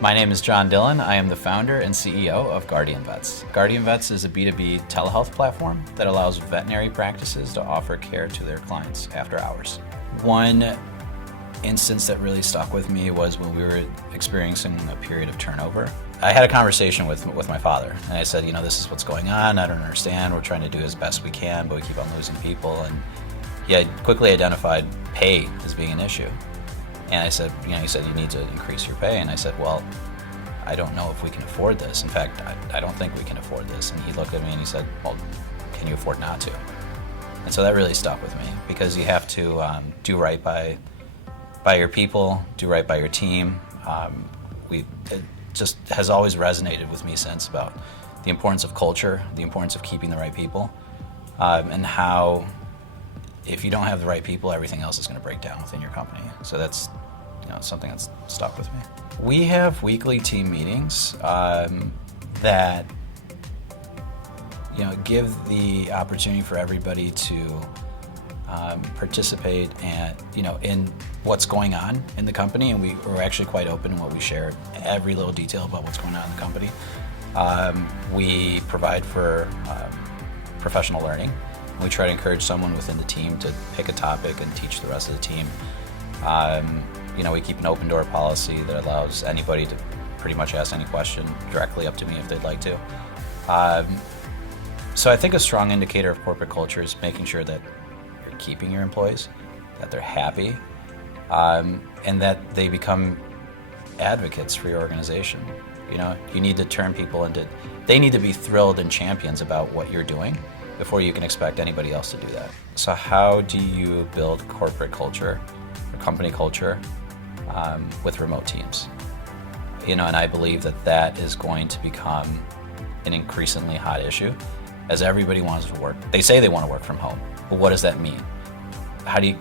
My name is John Dillon. I am the founder and CEO of GuardianVets. GuardianVets is a B2B telehealth platform that allows veterinary practices to offer care to their clients after hours. One instance that really stuck with me was when we were experiencing a period of turnover. I had a conversation with my father, and I said, this is what's going on. I don't understand. We're trying to do as best we can, but we keep on losing people. And he had quickly identified pay as being an issue. And I said, he said, you need to increase your pay. And I said, well, I don't know if we can afford this. In fact, I don't think we can afford this. And he looked at me and he said, well, can you afford not to? And so that really stuck with me, because you have to do right by your people, do right by your team. It just has always resonated with me since, about the importance of culture, the importance of keeping the right people, and how if you don't have the right people, everything else is going to break down within your company. So that's something that's stuck with me. We have weekly team meetings that give the opportunity for everybody to participate and in what's going on in the company, and we're actually quite open in what we share, every little detail about what's going on in the company. We provide for professional learning. We try to encourage someone within the team to pick a topic and teach the rest of the team. We keep an open door policy that allows anybody to pretty much ask any question directly up to me if they'd like to. So I think a strong indicator of corporate culture is making sure that you're keeping your employees, that they're happy, and that they become advocates for your organization. You need to turn people they need to be thrilled and champions about what you're doing before you can expect anybody else to do that. So how do you build corporate culture or company culture with remote teams? And I believe that is going to become an increasingly hot issue as everybody wants to work. They say they want to work from home, but what does that mean? How do you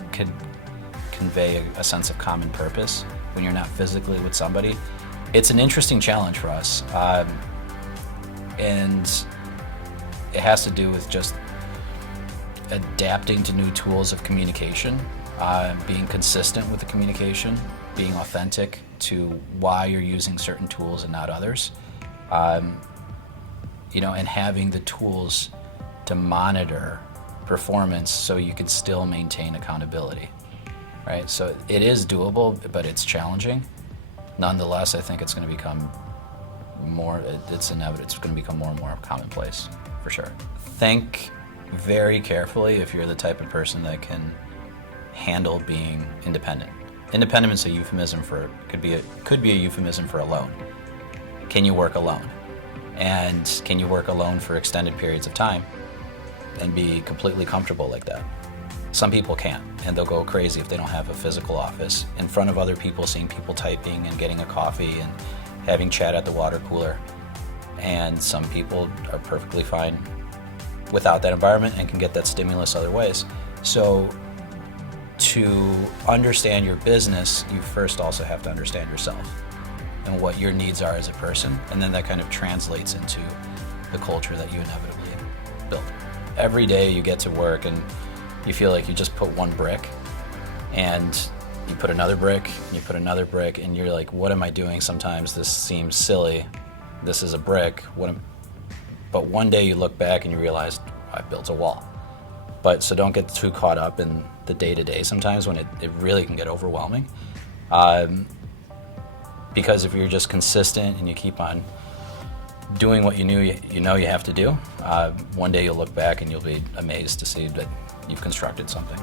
convey a sense of common purpose when you're not physically with somebody? It's an interesting challenge for us. And it has to do with just adapting to new tools of communication, being consistent with the communication, being authentic to why you're using certain tools and not others, and having the tools to monitor performance so you can still maintain accountability, right? So it is doable, but it's challenging. Nonetheless, I think it's going to become it's inevitable. It's going to become more and more commonplace, for sure. Think very carefully if you're the type of person that can handle being independent. Independent is a euphemism could be a euphemism for alone. Can you work alone? And can you work alone for extended periods of time and be completely comfortable like that? Some people can't, and they'll go crazy if they don't have a physical office in front of other people, seeing people typing and getting a coffee and having chat at the water cooler. And some people are perfectly fine without that environment and can get that stimulus other ways. So to understand your business, you first also have to understand yourself and what your needs are as a person, and then that kind of translates into the culture that you inevitably build. Every day you get to work and you feel like you just put one brick, and you put another brick, and you put another brick, and you're like, what am I doing? Sometimes this seems silly. This is a brick. But one day you look back and you realize, I built a wall. So don't get too caught up in the day-to-day sometimes, when it really can get overwhelming. Because if you're just consistent and you keep on doing what you know you have to do, one day you'll look back and you'll be amazed to see that you've constructed something.